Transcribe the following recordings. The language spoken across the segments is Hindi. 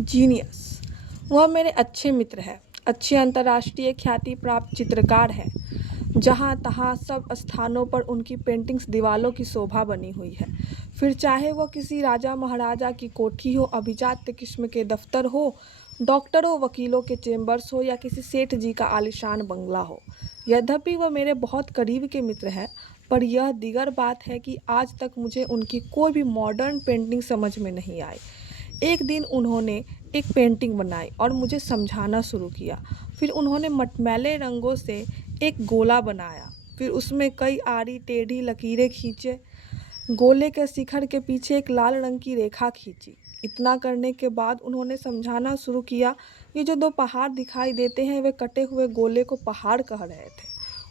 जीनियस। वह मेरे अच्छे मित्र हैं, अच्छे अंतर्राष्ट्रीय ख्याति प्राप्त चित्रकार हैं। जहाँ तहाँ सब स्थानों पर उनकी पेंटिंग्स दीवालों की शोभा बनी हुई है। फिर चाहे वह किसी राजा महाराजा की कोठी हो, अभिजात्य किस्म के दफ्तर हो, डॉक्टरों वकीलों के चेम्बर्स हो या किसी सेठ जी का आलीशान बंगला हो। यद्यपि वह मेरे बहुत करीब के मित्र हैं, पर यह दीगर बात है कि आज तक मुझे उनकी कोई भी मॉडर्न पेंटिंग समझ में नहीं आई। एक दिन उन्होंने एक पेंटिंग बनाई और मुझे समझाना शुरू किया। फिर उन्होंने मटमैले रंगों से एक गोला बनाया, फिर उसमें कई आड़ी टेढ़ी लकीरें खींचे, गोले के शिखर के पीछे एक लाल रंग की रेखा खींची। इतना करने के बाद उन्होंने समझाना शुरू किया, ये जो दो पहाड़ दिखाई देते हैं वे कटे हुए गोले को पहाड़ कह रहे थे।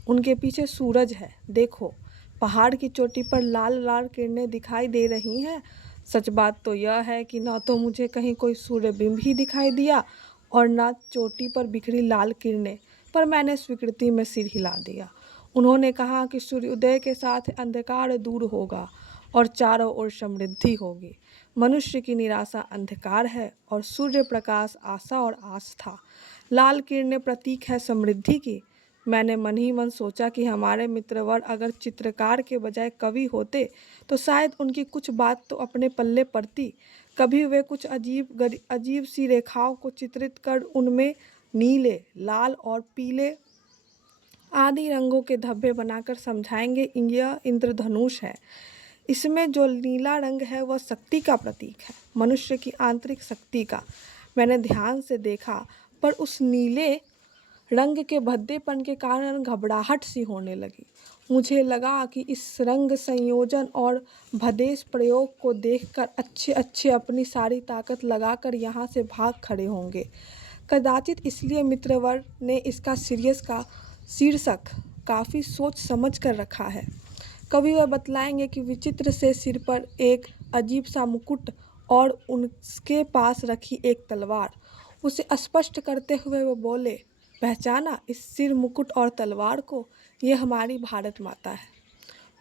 उनके पीछे सूरज है, देखो पहाड़ की चोटी पर लाल लाल किरणें दिखाई दे रही हैं। सच बात तो यह है कि न तो मुझे कहीं कोई सूर्यबिंब ही दिखाई दिया और न चोटी पर बिखरी लाल किरणें, पर मैंने स्वीकृति में सिर हिला दिया। उन्होंने कहा कि सूर्योदय के साथ अंधकार दूर होगा और चारों ओर समृद्धि होगी। मनुष्य की निराशा अंधकार है और सूर्य प्रकाश आशा और आस्था। लाल किरणें प्रतीक है समृद्धि की। मैंने मन ही मन सोचा कि हमारे मित्रवर अगर चित्रकार के बजाय कवि होते तो शायद उनकी कुछ बात तो अपने पल्ले पड़ती। कभी वे कुछ अजीब सी रेखाओं को चित्रित कर उनमें नीले, लाल और पीले आदि रंगों के धब्बे बनाकर समझाएंगे, यह इंद्रधनुष है। इसमें जो नीला रंग है वह शक्ति का प्रतीक है, मनुष्य की आंतरिक शक्ति का। मैंने ध्यान से देखा, पर उस नीले रंग के भद्देपन के कारण घबराहट सी होने लगी। मुझे लगा कि इस रंग संयोजन और भदेश प्रयोग को देखकर अच्छे अच्छे अपनी सारी ताकत लगाकर यहाँ से भाग खड़े होंगे। कदाचित इसलिए मित्रवर ने इसका शीर्षक काफ़ी सोच समझ कर रखा है। कभी वह बतलाएंगे कि विचित्र से सिर पर एक अजीब सा मुकुट और उनके पास रखी एक तलवार। उसे स्पष्ट करते हुए वो बोले, पहचाना इस सिर, मुकुट और तलवार को? ये हमारी भारत माता है।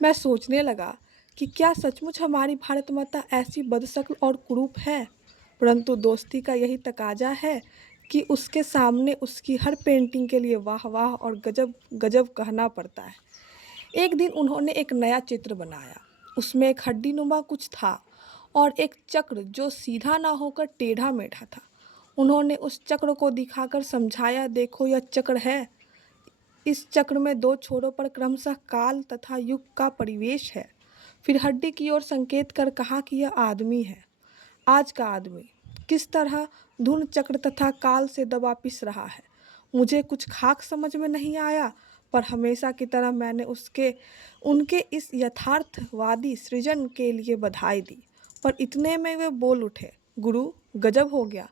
मैं सोचने लगा कि क्या सचमुच हमारी भारत माता ऐसी बदशक्ल और कुरूप है, परंतु दोस्ती का यही तकाजा है कि उसके सामने उसकी हर पेंटिंग के लिए वाह वाह और गजब गजब कहना पड़ता है। एक दिन उन्होंने एक नया चित्र बनाया। उसमें एक हड्डी नुमा कुछ था और एक चक्र जो सीधा ना होकर टेढ़ा मेढ़ा था। उन्होंने उस चक्र को दिखाकर समझाया, देखो यह चक्र है। इस चक्र में दो छोरों पर क्रमशः काल तथा युग का परिवेश है। फिर हड्डी की ओर संकेत कर कहा कि यह आदमी है, आज का आदमी किस तरह धुन चक्र तथा काल से दबा पिस रहा है। मुझे कुछ खाक समझ में नहीं आया, पर हमेशा की तरह मैंने उनके इस यथार्थवादी सृजन के लिए बधाई दी। पर इतने में वे बोल उठे, गुरु गजब हो गया,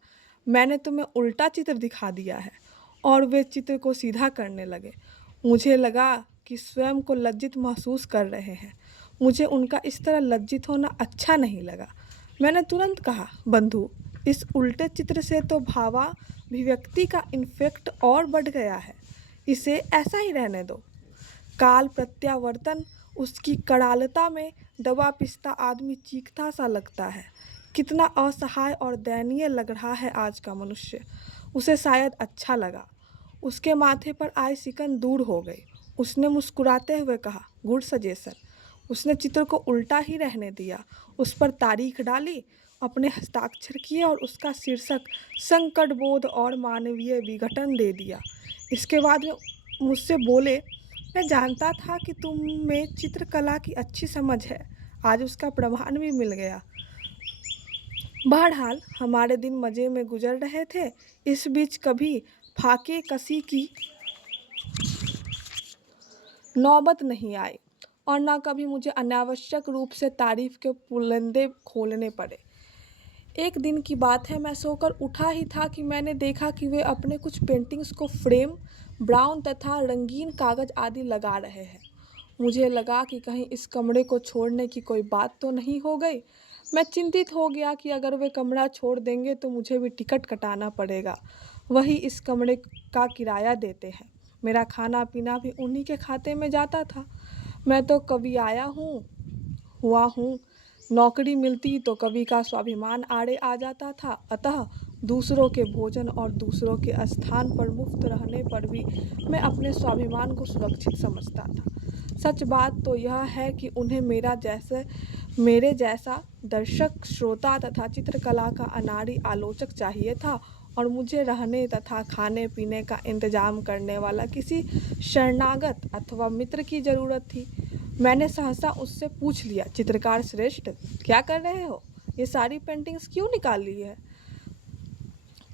मैंने तुम्हें उल्टा चित्र दिखा दिया है। और वे चित्र को सीधा करने लगे। मुझे लगा कि स्वयं को लज्जित महसूस कर रहे हैं। मुझे उनका इस तरह लज्जित होना अच्छा नहीं लगा। मैंने तुरंत कहा, बंधु इस उल्टे चित्र से तो भावाभिव्यक्ति का इन्फेक्ट और बढ़ गया है, इसे ऐसा ही रहने दो। काल प्रत्यावर्तन उसकी करालता में दबा पिसता आदमी चीखता सा लगता है। कितना असहाय और दयनीय लग रहा है आज का मनुष्य। उसे शायद अच्छा लगा। उसके माथे पर आई सिकन दूर हो गई। उसने मुस्कुराते हुए कहा, गुड सजेशन। उसने चित्र को उल्टा ही रहने दिया, उस पर तारीख डाली, अपने हस्ताक्षर किए और उसका शीर्षक संकट बोध और मानवीय विघटन दे दिया। इसके बाद वे मुझसे बोले, मैं जानता था कि तुम में चित्रकला की अच्छी समझ है, आज उसका प्रमाण भी मिल गया। बहरहाल हमारे दिन मज़े में गुजर रहे थे। इस बीच कभी फाके कसी की नौबत नहीं आई और न कभी मुझे अनावश्यक रूप से तारीफ के पुलंदे खोलने पड़े। एक दिन की बात है, मैं सोकर उठा ही था कि मैंने देखा कि वे अपने कुछ पेंटिंग्स को फ्रेम, ब्राउन तथा रंगीन कागज आदि लगा रहे हैं। मुझे लगा कि कहीं इस कमरे को छोड़ने की कोई बात तो नहीं हो गई। मैं चिंतित हो गया कि अगर वे कमरा छोड़ देंगे तो मुझे भी टिकट कटाना पड़ेगा। वही इस कमरे का किराया देते हैं। मेरा खाना पीना भी उन्हीं के खाते में जाता था। मैं तो कभी आया हुआ हूँ, नौकरी मिलती तो कवि का स्वाभिमान आड़े आ जाता था, अतः दूसरों के भोजन और दूसरों के स्थान पर मुफ्त रहने पर भी मैं अपने स्वाभिमान को सुरक्षित समझता था। सच बात तो यह है कि उन्हें मेरे जैसा दर्शक, श्रोता तथा चित्रकला का अनाड़ी आलोचक चाहिए था और मुझे रहने तथा खाने-पीने का इंतजाम करने वाला किसी शरणागत अथवा मित्र की ज़रूरत थी। मैंने सहसा उससे पूछ लिया, चित्रकार श्रेष्ठ, क्या कर रहे हो? ये सारी पेंटिंग्स क्यों निकाल ली है?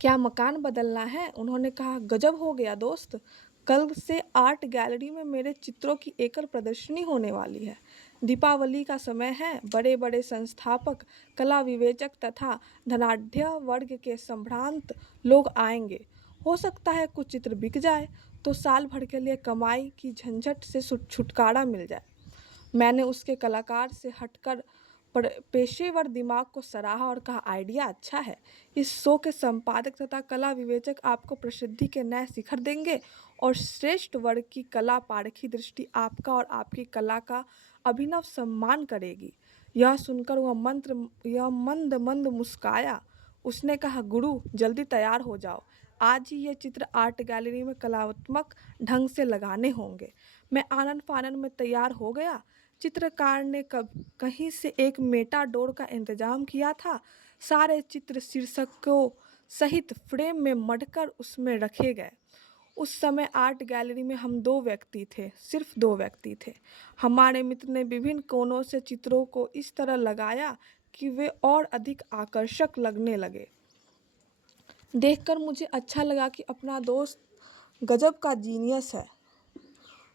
क्या मकान बदलना है? उन्होंने कहा, गजब हो गया दोस्त, कल से आर्ट गैलरी में मेरे चित्रों की एकल प्रदर्शनी होने वाली है। दीपावली का समय है, बड़े बड़े संस्थापक, कला विवेचक तथा धनाढ्य वर्ग के संभ्रांत लोग आएंगे। हो सकता है कुछ चित्र बिक जाए तो साल भर के लिए कमाई की झंझट से छुटकारा मिल जाए। मैंने उसके कलाकार से हटकर पेशेवर दिमाग को सराहा और कहा, आइडिया अच्छा है। इस शो के संपादक तथा कला विवेचक आपको प्रसिद्धि के नए शिखर देंगे और श्रेष्ठ वर्ग की कला पारखी दृष्टि आपका और आपकी कला का अभिनव सम्मान करेगी। यह सुनकर वह मंद मंद मुस्काया। उसने कहा, गुरु जल्दी तैयार हो जाओ, आज ही ये चित्र आर्ट गैलरी में कलात्मक ढंग से लगाने होंगे। मैं आनन फानन में तैयार हो गया। चित्रकार ने कहीं से एक मेटाडोर का इंतजाम किया था। सारे चित्र शीर्षकों सहित फ्रेम में मढ़कर उसमें रखे गए। उस समय आर्ट गैलरी में हम दो व्यक्ति थे, सिर्फ दो व्यक्ति थे। हमारे मित्र ने विभिन्न कोनों से चित्रों को इस तरह लगाया कि वे और अधिक आकर्षक लगने लगे। देखकर मुझे अच्छा लगा कि अपना दोस्त गजब का जीनियस है।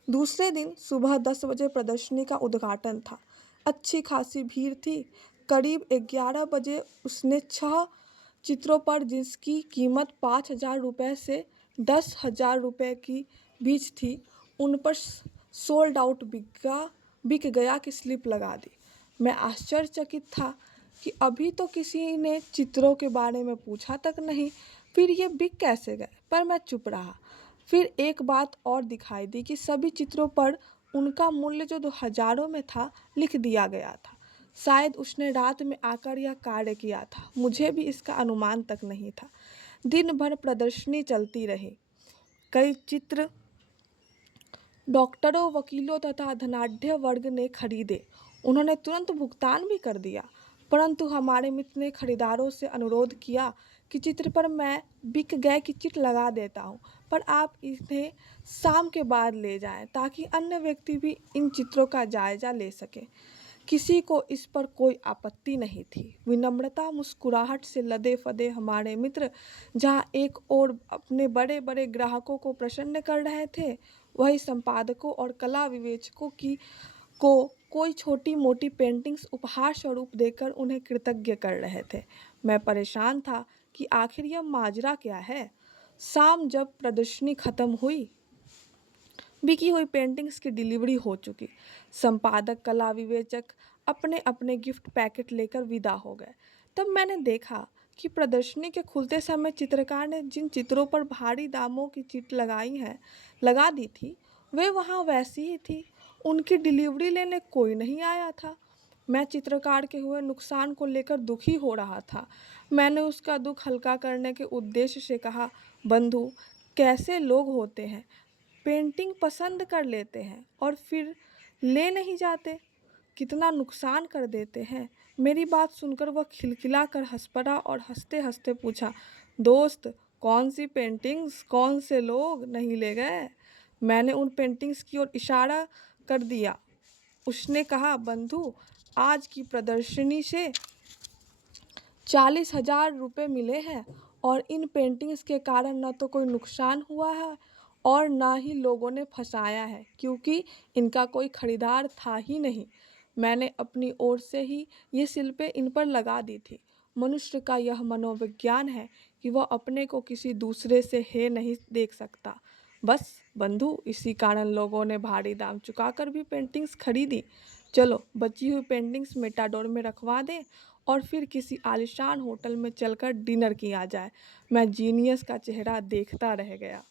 दूसरे दिन सुबह 10 बजे प्रदर्शनी का उद्घाटन था। अच्छी खासी भीड़ थी। करीब 11 बजे उसने 6 चित्रों पर, जिसकी कीमत 5,000 रुपये से 10,000 रुपये की बीच थी, उन पर सोल्ड आउट बिक गया की स्लिप लगा दी। मैं आश्चर्यचकित था कि अभी तो किसी ने चित्रों के बारे में पूछा तक नहीं, फिर ये बिक कैसे गए? पर मैं चुप रहा। फिर एक बात और दिखाई दी कि सभी चित्रों पर उनका मूल्य जो 2,000 में था लिख दिया गया था। शायद उसने रात में आकर यह कार्य किया था, मुझे भी इसका अनुमान तक नहीं था। दिन भर प्रदर्शनी चलती रही। कई चित्र डॉक्टरों, वकीलों तथा धनाढ्य वर्ग ने खरीदे। उन्होंने तुरंत भुगतान भी कर दिया, परंतु हमारे मित्र ने खरीदारों से अनुरोध किया कि चित्र पर मैं बिक गए की चिट लगा देता हूँ, पर आप इन्हें शाम के बाद ले जाएं ताकि अन्य व्यक्ति भी इन चित्रों का जायजा ले सके। किसी को इस पर कोई आपत्ति नहीं थी। विनम्रता मुस्कुराहट से लदे फदे हमारे मित्र जहाँ एक ओर अपने बड़े बड़े ग्राहकों को प्रसन्न कर रहे थे, वही संपादकों और कला विवेचकों को कोई छोटी मोटी पेंटिंग्स उपहार स्वरूप देकर उन्हें कृतज्ञ कर रहे थे। मैं परेशान था कि आखिर यह माजरा क्या है। शाम जब प्रदर्शनी खत्म हुई, बिकी हुई पेंटिंग्स की डिलीवरी हो चुकी, संपादक, कला विवेचक अपने अपने गिफ्ट पैकेट लेकर विदा हो गए, तब मैंने देखा कि प्रदर्शनी के खुलते समय चित्रकार ने जिन चित्रों पर भारी दामों की चिट लगा दी थी, वे वहाँ वैसी ही थी। उनकी डिलीवरी लेने कोई नहीं आया था। मैं चित्रकार के हुए नुकसान को लेकर दुखी हो रहा था। मैंने उसका दुख हल्का करने के उद्देश्य से कहा, बंधु, कैसे लोग होते हैं, पेंटिंग पसंद कर लेते हैं और फिर ले नहीं जाते, कितना नुकसान कर देते हैं। मेरी बात सुनकर वह खिलखिला कर हंस पड़ा और हंसते हंसते पूछा, दोस्त, कौन सी पेंटिंग्स, कौन से लोग नहीं ले गए? मैंने उन पेंटिंग्स की ओर इशारा कर दिया। उसने कहा, बंधु, आज की प्रदर्शनी से 40,000 रुपये मिले हैं और इन पेंटिंग्स के कारण न तो कोई नुकसान हुआ है और ना ही लोगों ने फंसाया है, क्योंकि इनका कोई खरीदार था ही नहीं। मैंने अपनी ओर से ही ये शिल्पें इन पर लगा दी थी। मनुष्य का यह मनोविज्ञान है कि वह अपने को किसी दूसरे से हे नहीं देख सकता। बस बंधु, इसी कारण लोगों ने भारी दाम चुकाकर भी पेंटिंग्स खरीदी। चलो बची हुई पेंटिंग्स मेटाडोर में रखवा दें और फिर किसी आलीशान होटल में चलकर डिनर किया जाए। मैं जीनियस का चेहरा देखता रह गया।